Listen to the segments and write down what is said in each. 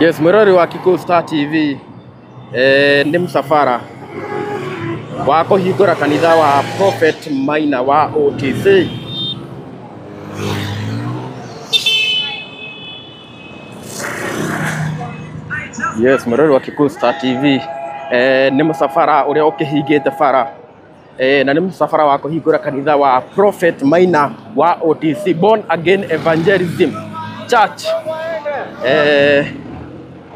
Yes, mwirori wa Kikuyu Star TV ni msafara wa kuhingura kanitha wa Prophet Maina wa OTC. Yes, mwirori wa Kikuyu Star TV ni msafara uria ukihingite bara na ni msafara wa kuhingura kanitha wa Prophet Maina wa OTC Born Again Evangelism Church.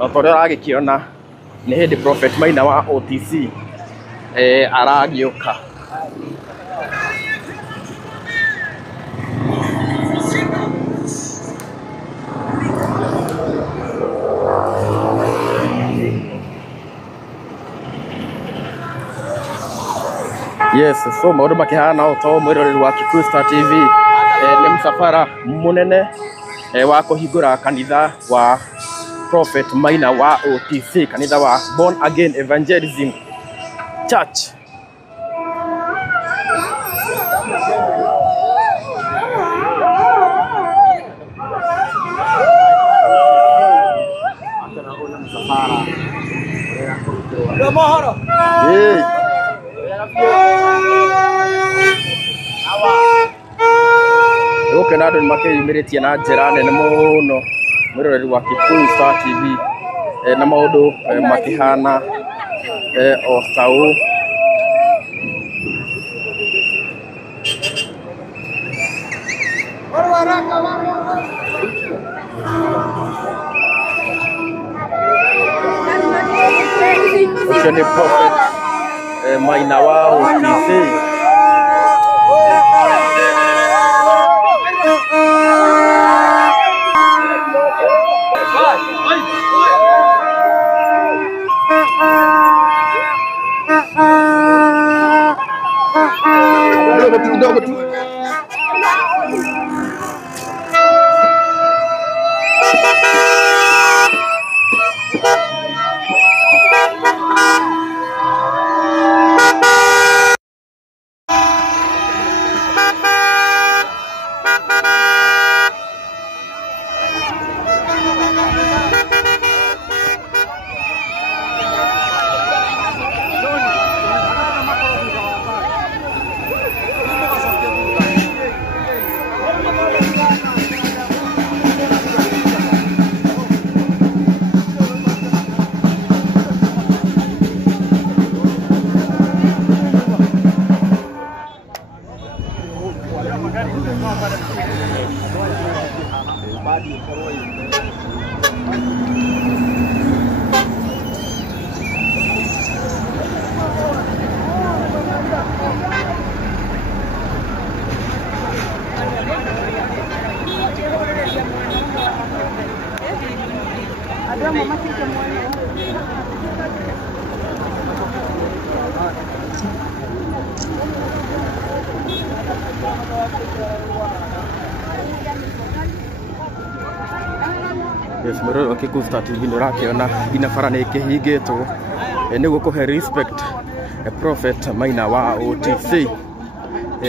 Otorera agikiona ni hindi Prophet Maina wa OTC aragioka. Yes, so maundu makihana uto mwiroreri wa Kikuyu Star TV ni msafara munene wa kuhingura kanitha wa Prophet Maina wa OTC, kanitha wa Born Again Evangelism Church. Okay, nado ni makeyumiritie na njira nene muno mwiroreri wa Kikuyu Star TV na maundu makihana o tau. Ucio ni Prophet Maina wa OTC. Yes, mwiroreri wa Kikuyu Star TV ni rakiona ina bara ni kihingitwo niguo kuhe respect Prophet Maina wa OTC.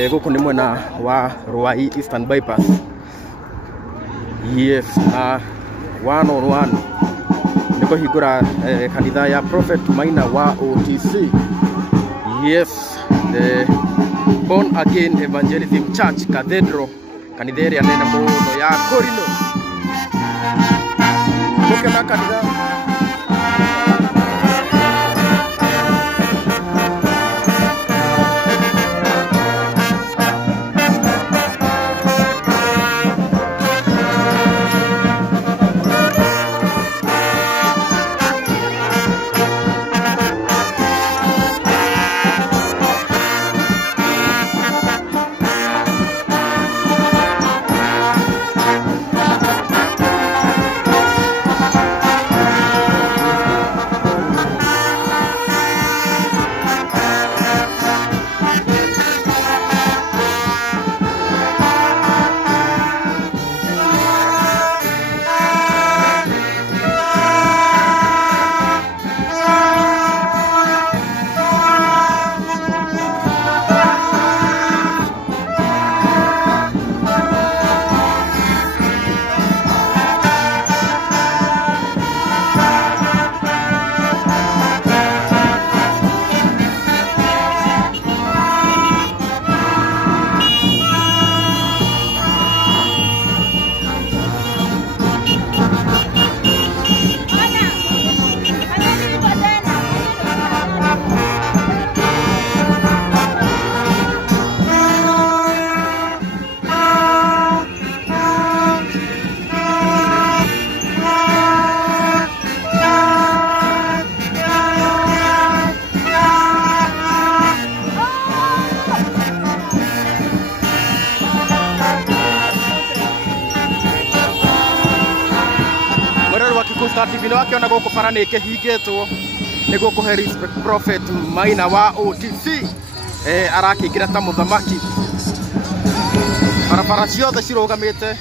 Guku ni mwena wa Ruai Eastern Bypass. Yes, 101 ni kuhingura kanitha ya Prophet Maina wa OTC. Yes, the Born Again Evangelism Church Cathedral, kanitha ĩrĩa nene mũno ya Korino. Mukena kanitha Star TV no akiona goko bara nä kä hingätwo nä guo kå he respect Prophet Maina wa OTC arakä ingä ra ta må thamaki barabara ciothe cirå te.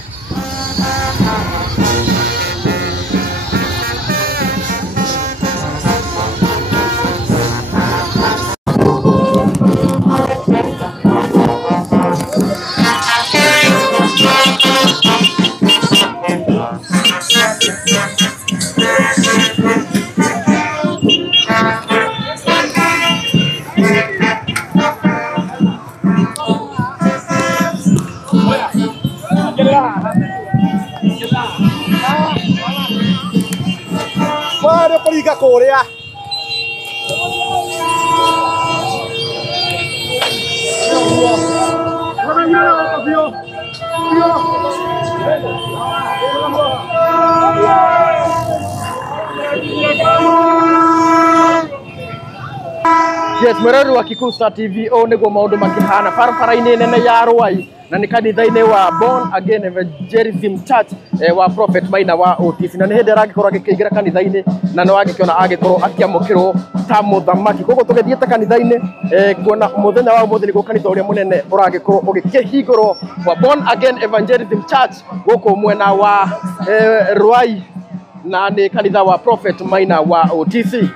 Mare poliga Korea. Yes, mwereru wa Kikuyu Star TV o niguo maundu makihana barabara-ini nene ya Ruai na ni kanitha-ini wa Born Again Evangelism Church wa Prophet Maina wa OTC na ni hindi aragikorwo agikingira kanitha-ini na no agikiona agikorwo akiamukirwo ta muthamaki koguo tugithiete kanitha-ini kuona muthenya wa umuthi niguo kanitha uria munene uragikorwo ugikihingurwo wa Born Again Evangelism Church guku mwena wa Ruai na ni kanitha wa Prophet Maina wa OTC.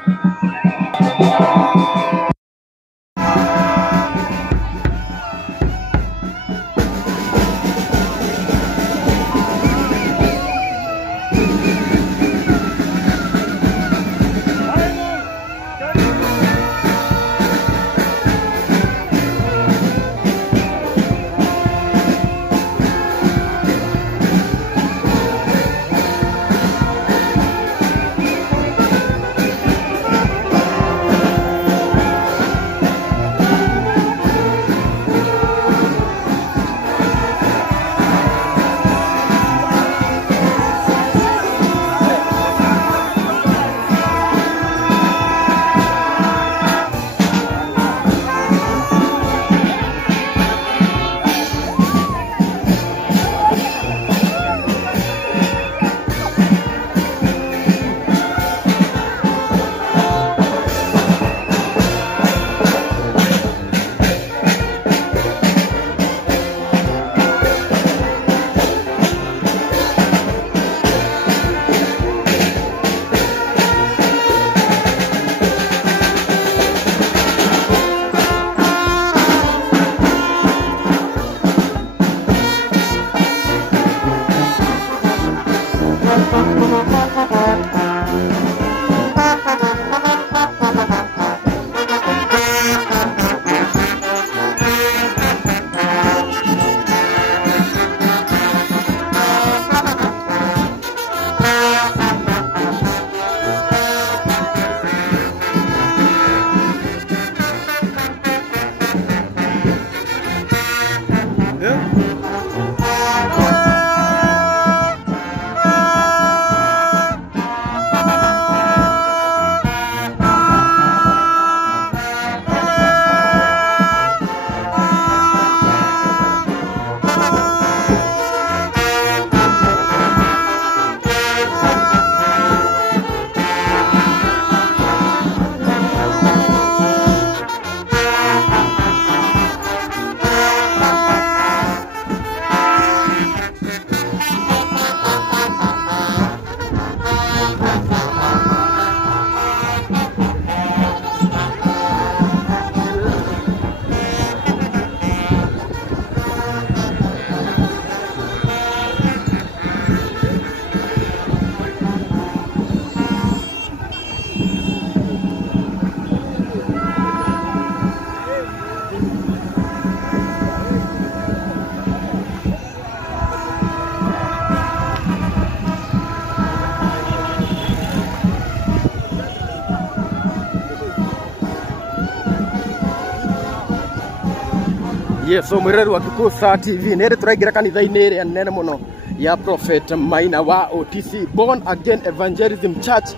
Yes, so mwereru wa Kikuyu Star TV nere turaingira kanitha-ini ĩrĩa nene muno ya Prophet Maina wa OTC Born Again Evangelism Church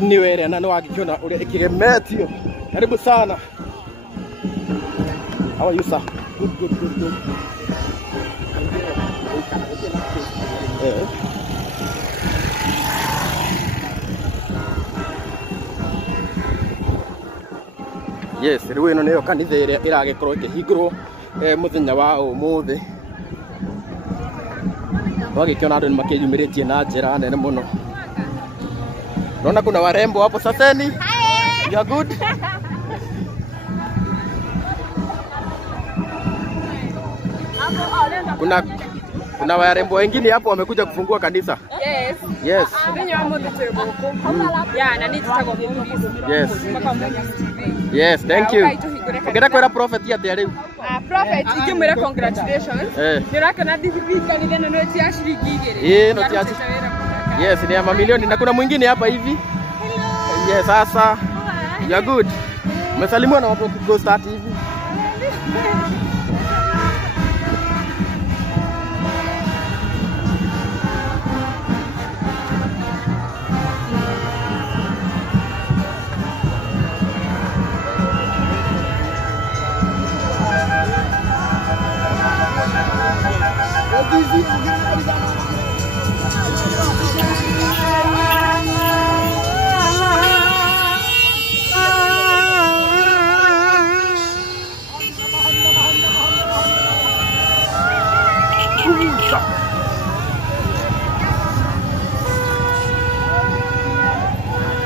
ni were na no wagikiona uria ikigemetio. Karibu sana. How are you, sir? Good. Yes, riu ino niyo kanitha iria iragikorwo ikihingurwo muthenya wa umuthi. Wagikiona andu ni makiyumiritie na njira nene muno. Naona kuna warembo hapo saseni. Hi. You are good? Kuna warembo wengine hapo wamekuja kufungua kanisa. Yes. Yes. Yes. Yes, thank you. Ukenda kwera prophet ya tia riu. Prophet ikimwira congratulations. Nirakana DVP kanitha no tia shilingi igiri. No tia. Yes, ni ya mamilioni na kuna mwingine hapa hivi. Yes, sasa. You are good. Umesalimiwa na watu wa Go Start hivi.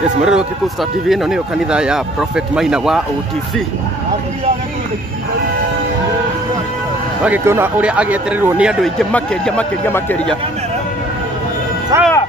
Yes, mwerero wa Go Start TV ino niyo kanitha ya Prophet Maina wa OTC. Wagikiona uria agietererirwo ni andu aingi makeria. Sawa.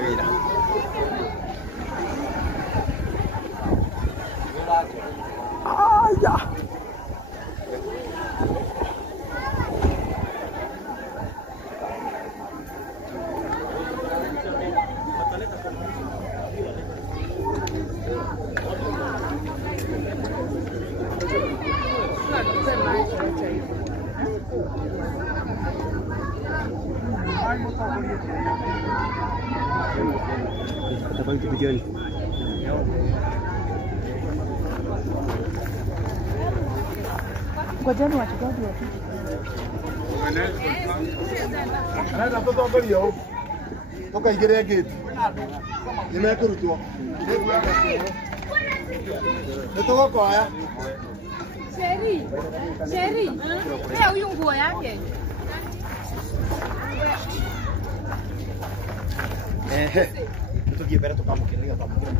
Mira. Ah, ya. Ngojeni wachezaji wapite. Arenda tutongoria u. Tukaigire gate. Nimekurutwo. Nitugokoya. Sheri. Leo huyu nguo yake. Tugiye mbere tukamukiriria tamukira.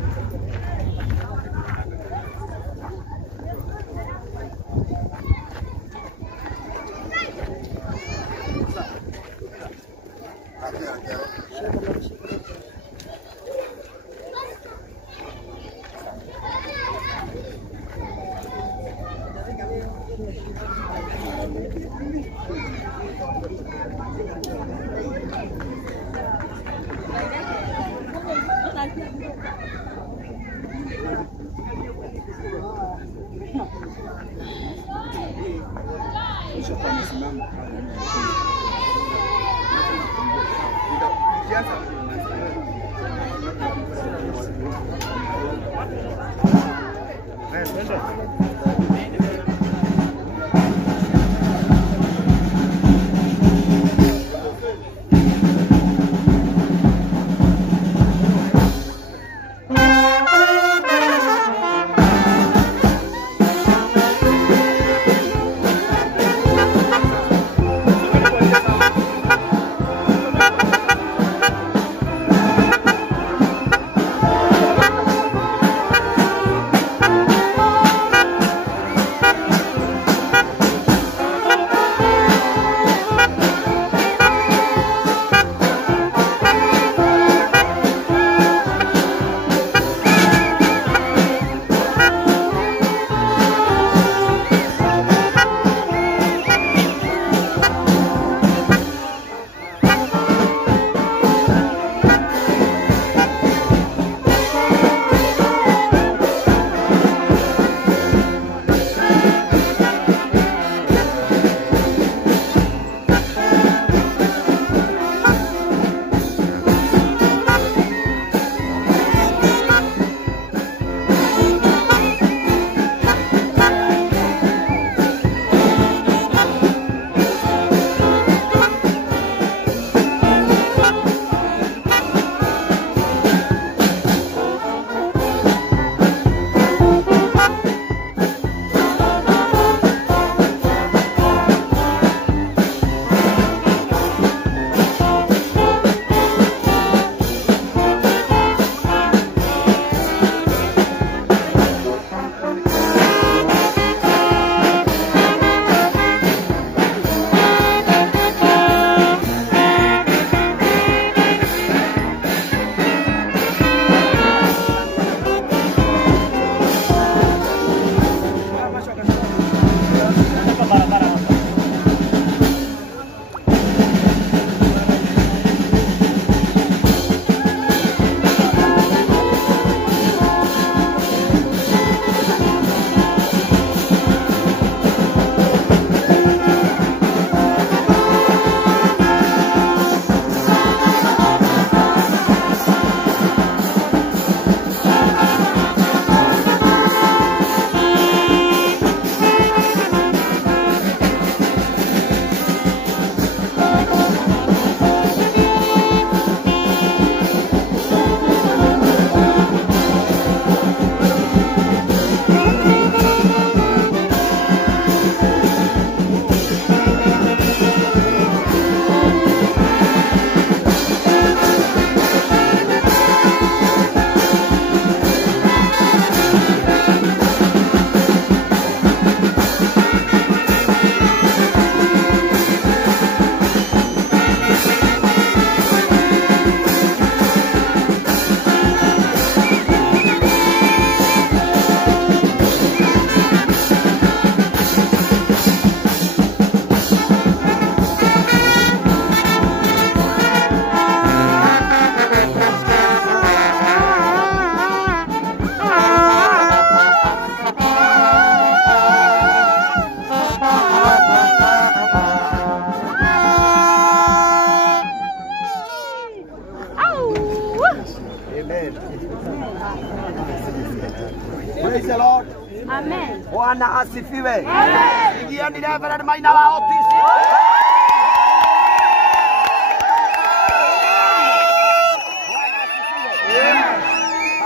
Praise the Lord. Amen. Bwana asifiwe. Amen. Igieni Reverend Maina wa OTC.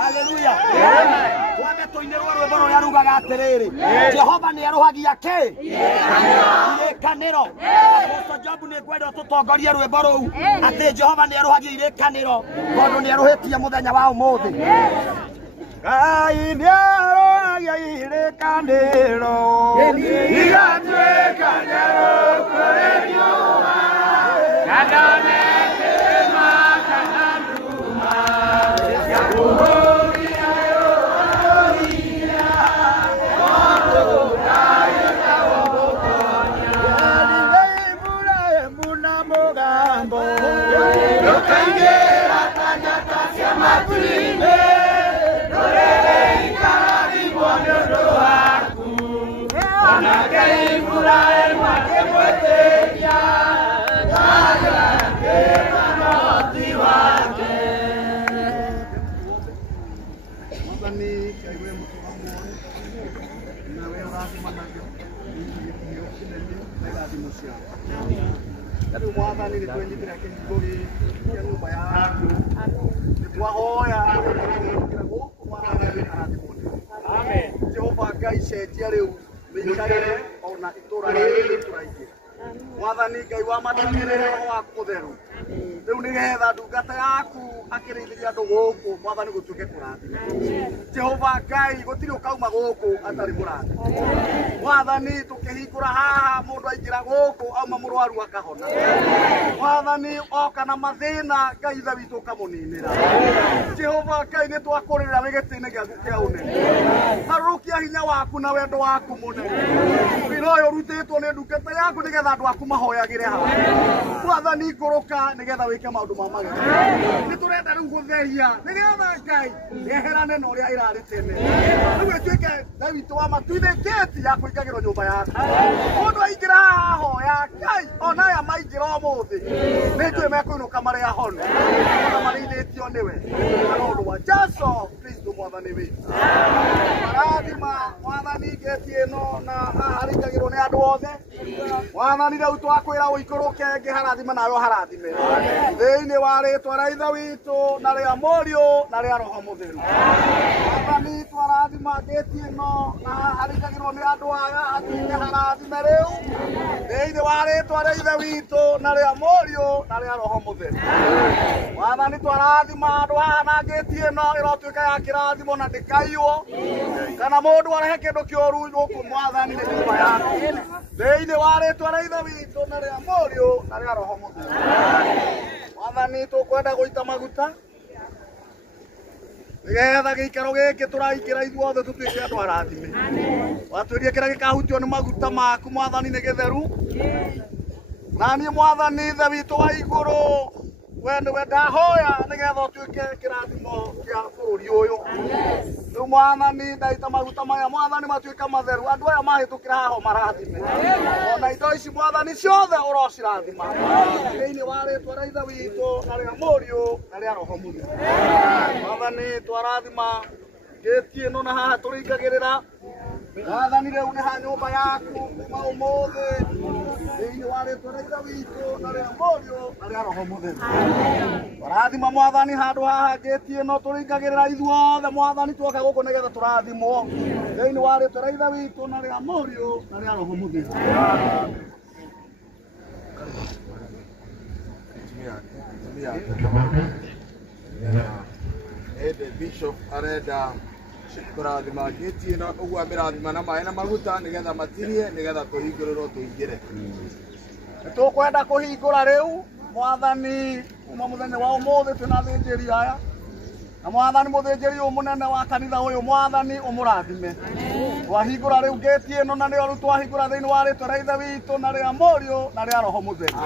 Hallelujah. Twambe tuinirwo rwimbo ruria rugaga atiriri Jehova ni aruhagia ki irekaniro. Apostle Job ni ngwenda tutongorie rwimbo ruu ati Jehova ni aruhagia irekaniro tondu ni aruhitie muthenya wa umuthi. Ngai ni aruhagia irekaniro igatuika nyeru kuri nyuma kana mekema kana nduma Mwathani Ngai wa mathikirire wa kutheru riu nigetha ndungata yaku akirithia andu guku Mwathani gutuke kurathima Jehova Ngai gutiri ukauma guku atari murathima Mwathani tukihingura haha mundu aingira guku auma murwaru akahona Mwathani oka na mathina Ngai tha witu kamuninira Jehova Ngai ni twakurira wigitine giaku kia unene harukia hinya waku na wendo waku munene wira uyu rutitwo ni ndungata yaku nigetha andu aku mahoyagire haha Mwathani ikuruka nigetha wike maundu ma magego ni turenda riu guthehia nigetha Ngai yeherane na uria irari tene riu ituike Ngai witu wa matuithikiti ya kuingagirwo nyumba yaku mundu aingira haha hoya Ngai ona aya maingira umuthi ni njui mekuinuka mari ahonu ona marithitio niwe na undu wa Jesu Kristo Mwathani witu marathima Mwathani ngeti ino na harikagirwo ni andu othe Mwathani riu twakwira uikuruke ngiharathima nawe harathime thiini wa ritwa ria Ithe witu na ria Muriu na ria Roho Mutheru Mwathani twarathima ngeti ino na harikagirwo ni andu aga atuike harathime riu thiini wa ritwa ria Ithe witu na ria Muriu na ria Roho Mutheru Mwathani twarathima andu haha na ngeti ino irotuika ya kirathimo na ndikaiwo kana mundu arehe kindu kioru guku Mwathani ni nyumba yaku thiini wa ritwa ria Ithe witu na ria Muriu na ria Roho Mutheru Mwathani tukwenda guita maguta nigetha giikaro giki turaikira ithuothe tutuike andu arathime watwirie kira gikahutio ni maguta maku Mwathani ni githeru na ni Mwathani Ithe witu wa iguru wende ndahoya nigetha utuike kirathimo kia bururi uyu riu Mwathani ndaita maguta maya Mwathani matuika matheru andu aya mahitukira haho marathime ona indo ici Mwathani ciothe urocirathima thiini wa ritwa ria Ithe witu na ria Muriu na ria Roho Mutheru Mwathani twarathima ngeti ino na haha turingagirira Mwathani riu ni ha nyumba yaku kuma umuthi thiini wa ritwa ria Ithe witu na ria Muriu na ria Roho Mutheru twarathima Mwathani handu haha ngeti ino turingagirira ithuothe Mwathani twoka guku nigetha turathimwo thiini wa ritwa ria Ithe witu na ria Muriu na ria Roho Mutheru The bishop arenda kurathima ngeti ino uguo amirathima na mai na maguta nigetha matirie nigetha tuhinguriro tuingire tukwenda kuhingura riu Mwathani kuma muthenya wa umuthi twina thinjiri aya na Mwathani muthinjiri uyu munene wa kanitha uyu Mwathani umurathime twahingura riu ngeti ino na nio riu twahingura thiini wa ritwa ria Ithe witu na ria Muriu na ria Roho Mutheru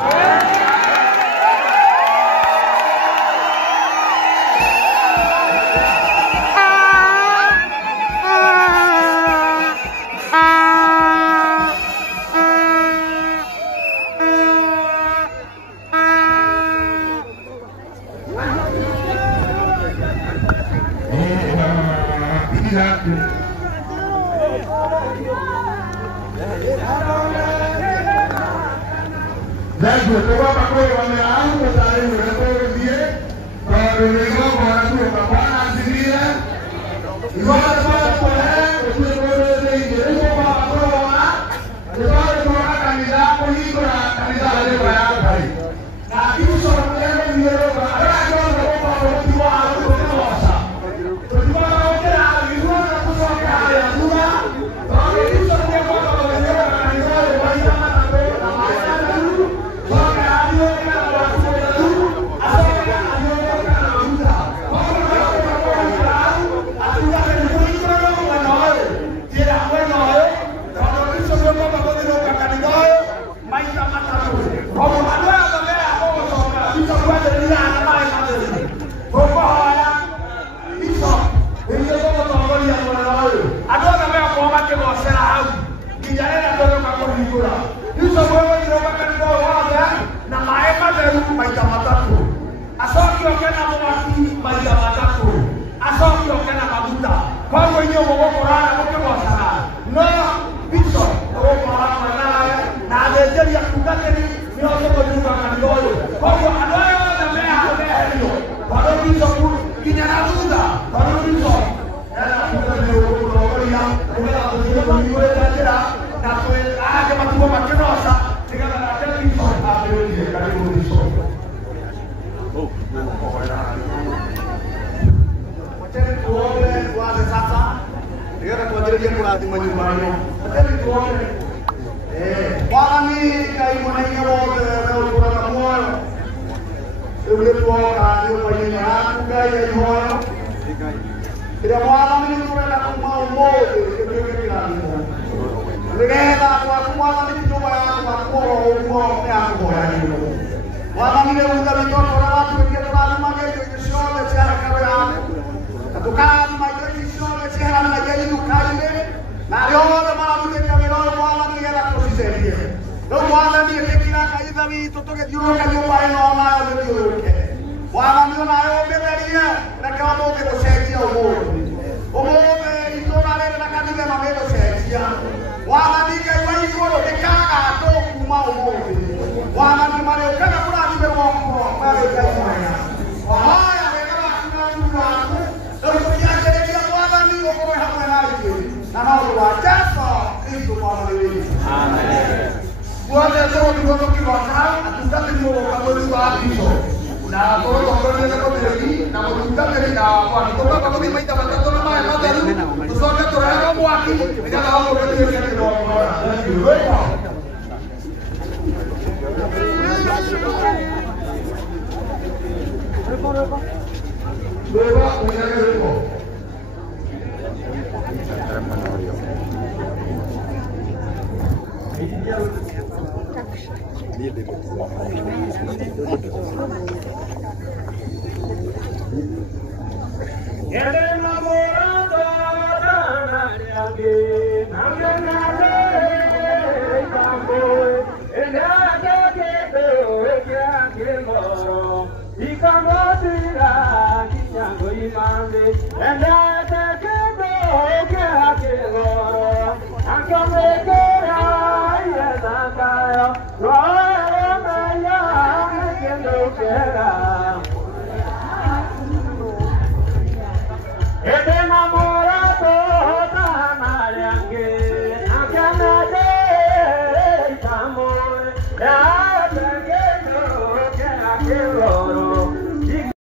Thank you. Kwa kwa wameanza kutare mrekodie. Kwa leo kwa watu kwa asilia. Kwa sababu kwa hiyo kwa kwa kwa kanisa kwa hiyo kanisa leo hapa. Na hizo ndio ndio kwa And